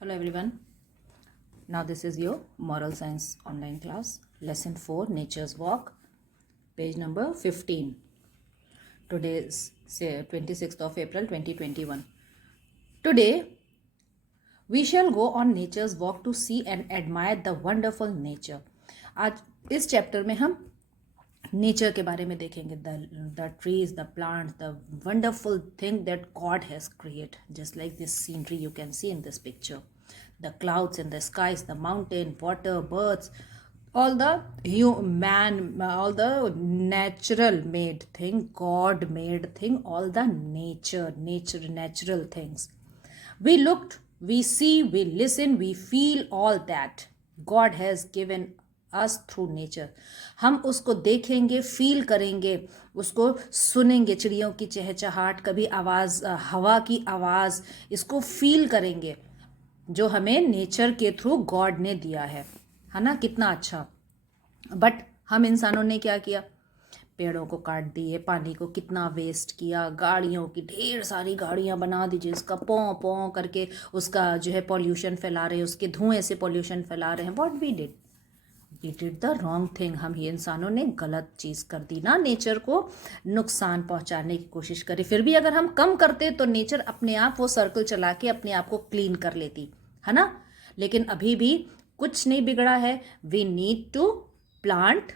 Hello everyone. Now this is your moral science online class, lesson 4, nature's walk, page number 15. Today is 26th of April 2021. Today we shall go on nature's walk to see and admire the wonderful nature. आज इस chapter में हम nature के बारे में देखेंगे. The trees, the plants, the wonderful thing that God has create, just like this scenery you can see in this picture. The clouds in the skies, the mountain, water, birds, all the all the natural made thing, God made thing, all the natural things. We looked, we see, we listen, we feel all that God has given us through nature. हम उसको देखेंगे, feel करेंगे, उसको सुनेंगे, चिड़ियों की चहचहाट, कभी आवाज़, हवा की आवाज़, इसको फील करेंगे जो हमें नेचर के थ्रू गॉड ने दिया है ना. कितना अच्छा. बट हम इंसानों ने क्या किया? पेड़ों को काट दिए, पानी को कितना वेस्ट किया, गाड़ियों की ढेर सारी गाड़ियां बना दीजिए, उसका पों पों करके उसका जो है पॉल्यूशन फैला रहे हैं, उसके धुएं से पॉल्यूशन फैला रहे हैं. What we did the wrong thing. हम ही इंसानों ने गलत चीज़ कर दी ना, नेचर को नुकसान पहुंचाने की कोशिश करी. फिर भी अगर हम कम करते तो नेचर अपने आप वो सर्कल चला के अपने आप को क्लीन कर लेती है ना. लेकिन अभी भी कुछ नहीं बिगड़ा है. We need to plant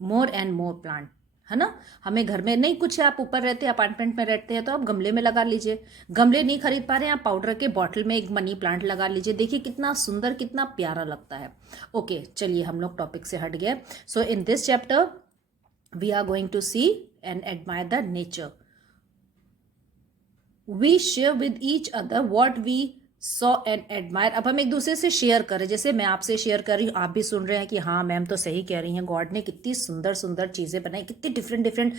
more and more plant, है ना. हमें घर में नहीं कुछ है, आप ऊपर रहते हैं, अपार्टमेंट में रहते हैं, तो आप गमले में लगा लीजिए. गमले नहीं खरीद पा रहे हैं, आप पाउडर के बॉटल में एक मनी प्लांट लगा लीजिए. देखिए कितना सुंदर, कितना प्यारा लगता है. ओके, चलिए हम लोग टॉपिक से हट गए. So in this chapter we are going to see and admire the nature. We share with each other what we saw and admire. अब हम एक दूसरे से शेयर करें, जैसे मैं आपसे शेयर कर रही हूँ, आप भी सुन रहे हैं कि हाँ मैम तो सही कह रही हैं, गॉड ने कितनी सुंदर सुंदर चीज़ें बनाई, कितनी डिफरेंट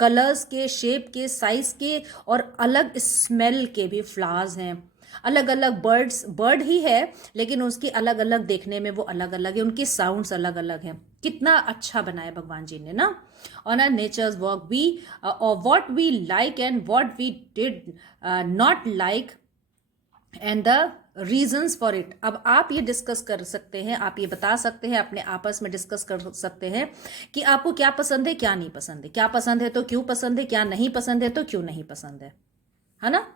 कलर्स के, शेप के, साइज के और अलग स्मेल के भी फ्लावर्स हैं. अलग अलग बर्ड ही है लेकिन उसकी अलग अलग देखने में वो अलग अलग है, उनके साउंड्स अलग अलग हैं. कितना अच्छा बनाया भगवान जी ने ना. On our nature's walk we what we like and what we did not like and the reasons for it. अब आप ये डिस्कस कर सकते हैं, आप ये बता सकते हैं, अपने आपस में डिस्कस कर सकते हैं कि आपको क्या पसंद है, क्या नहीं पसंद है. क्या पसंद है तो क्यों पसंद है, क्या नहीं पसंद है तो क्यों नहीं पसंद है ना.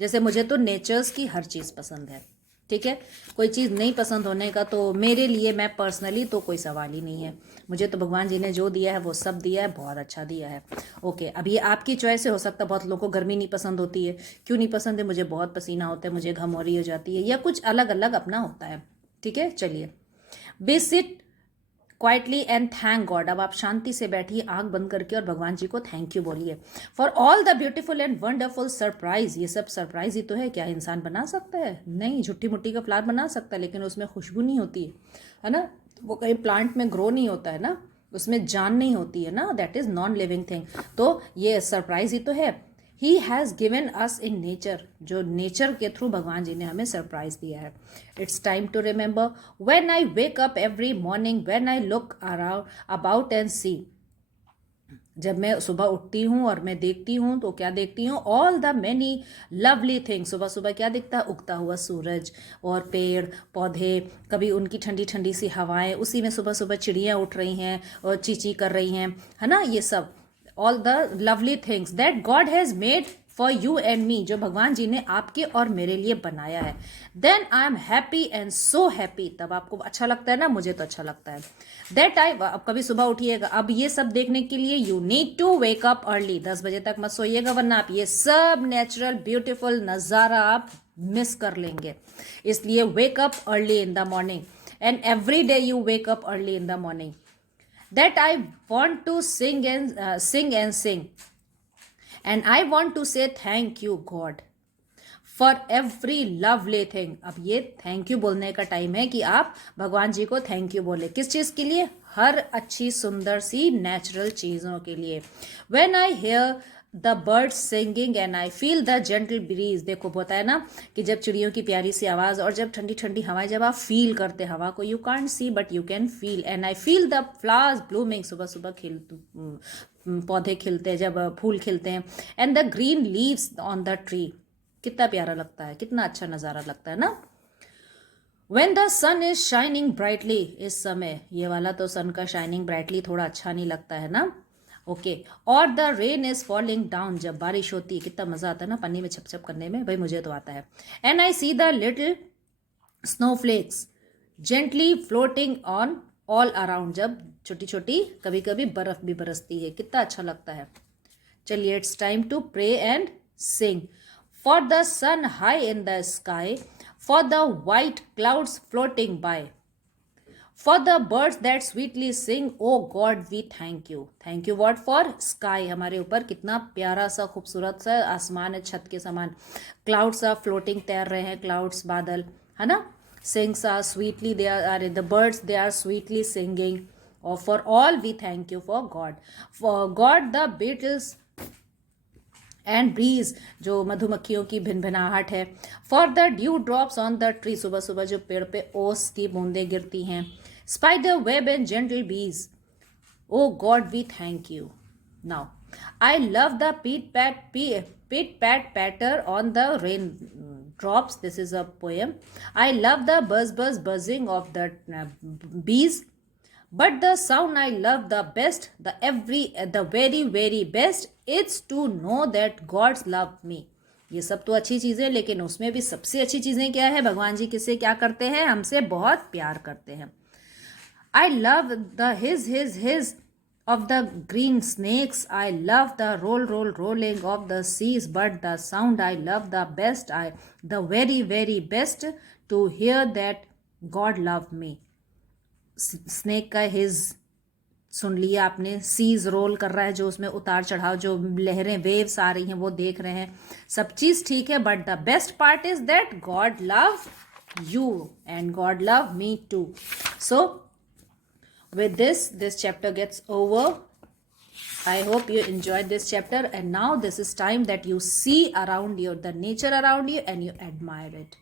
जैसे मुझे तो नेचर्स की हर चीज़ पसंद है, ठीक है. कोई चीज़ नहीं पसंद होने का तो मेरे लिए, मैं पर्सनली तो कोई सवाल ही नहीं है. मुझे तो भगवान जी ने जो दिया है वो सब दिया है, बहुत अच्छा दिया है. ओके, अब ये आपकी चॉइस से हो सकता है. बहुत लोगों को गर्मी नहीं पसंद होती है. क्यों नहीं पसंद है? मुझे बहुत पसीना होता है, मुझे घमौरी हो जाती है, या कुछ अलग अलग अपना होता है, ठीक है. चलिए, be sit quietly and thank God. अब आप शांति से बैठिए, आंख बंद करके, और भगवान जी को थैंक यू बोलिए for all the beautiful and wonderful surprise. ये सब सरप्राइज ही तो है. क्या इंसान बना सकता है? नहीं. झुट्टी मुट्टी का फ्लावर बना सकता है लेकिन उसमें खुशबू नहीं होती है ना. वो कहीं प्लांट में ग्रो नहीं होता है ना, उसमें जान नहीं होती है ना. That is non living thing. तो ये सरप्राइज ही तो है. He has given us in nature. जो नेचर के थ्रू भगवान जी ने हमें सरप्राइज दिया है. It's time to remember when I wake up every morning, when I look around about and see. जब मैं सुबह उठती हूँ और मैं देखती हूँ तो क्या देखती हूँ? All the many lovely things. सुबह सुबह क्या दिखता है? उगता हुआ सूरज और पेड़ पौधे, कभी उनकी ठंडी ठंडी सी हवाएं, उसी में सुबह सुबह चिड़ियाँ उठ रही हैं और चींची कर रही हैं, है ना. ये सब all the lovely things that God has made for you and me, जो भगवान जी ने आपके और मेरे लिए बनाया है. Then I am happy and so happy. तब आपको अच्छा लगता है ना, मुझे तो अच्छा लगता है. दैट आई, अब कभी सुबह उठिएगा, अब ये सब देखने के लिए you need to wake up early. 10 बजे तक मत सोइएगा, वरना आप ये सब नेचुरल ब्यूटीफुल नज़ारा आप मिस कर लेंगे. इसलिए वेक up early in the morning, and every day you wake up early in the morning. That I want to sing and sing, and I want to say thank you God for every lovely thing. अब ये thank you बोलने का time है कि आप भगवान जी को thank you बोले. किस चीज़ के लिए? हर अच्छी सुंदर सी नेचुरल चीज़ों के लिए. When I hear the birds singing and I feel the gentle breeze. देखो होता है ना कि जब चिड़ियों की प्यारी सी आवाज़ और जब ठंडी ठंडी हवाएं, जब आप फील करते हवा को, you can't see but you can feel. And I feel the flowers blooming. सुबह सुबह पौधे खिलते हैं, जब फूल खिलते हैं. And the green leaves on the tree. कितना प्यारा लगता है, कितना अच्छा नज़ारा लगता है ना. When the sun is shining brightly, इस समय, ये वाला तो सन का shining brightly थोड़ा अच्छा नहीं लगता है ना, ओके। और the rain is falling down, जब बारिश होती है कितना मजा आता है ना पन्नी में छप छप करने में, भाई मुझे तो आता है। And I see the little snowflakes gently floating on all around, जब छोटी छोटी कभी कभी बर्फ भी बरसती है, कितना अच्छा लगता है। चलिए, it's time to pray and sing. For the sun high in the sky, for the white clouds floating by, for the birds that sweetly sing, oh God we thank you। thank you what for sky, हमारे ऊपर कितना प्यारा सा खूबसूरत सा आसमान है छत के समान, clouds are floating, तैर रहे हैं clouds, बादल है ना, sings are sweetly, they are the birds, they are sweetly singing, or for all we thank you for God the beetles and breeze, जो मधुमक्खियों की भिनभिनाहट है, for the dew drops on the tree, सुबह सुबह जो पेड़ पे ओस की बूंदें गिरती हैं, spider web and gentle breeze, oh god we thank you. Now I love the pit pat patter on the rain drops, this is a poem. I love the buzz buzzing of the bees, but the sound I love the best, the very best, it's to know that God's love me। ये सब तो अच्छी चीजें, लेकिन उसमें भी सबसे अच्छी चीजें क्या है, भगवान जी किससे क्या करते हैं, हमसे बहुत प्यार करते हैं। I love the his of the green snakes, I love the rolling of the seas, but the sound I love the best, the very best, to hear that God love me। Snake का his सुन लिया आपने, seize role कर रहा है, जो उसमें उतार चढ़ाव, जो लहरें वेव्स आ रही हैं वो देख रहे हैं, सब चीज ठीक है, but the best part is that God love you and God love me too. So with this chapter gets over. I hope you enjoyed this chapter, and now this is time that you see around you, the nature around you, and you admire it.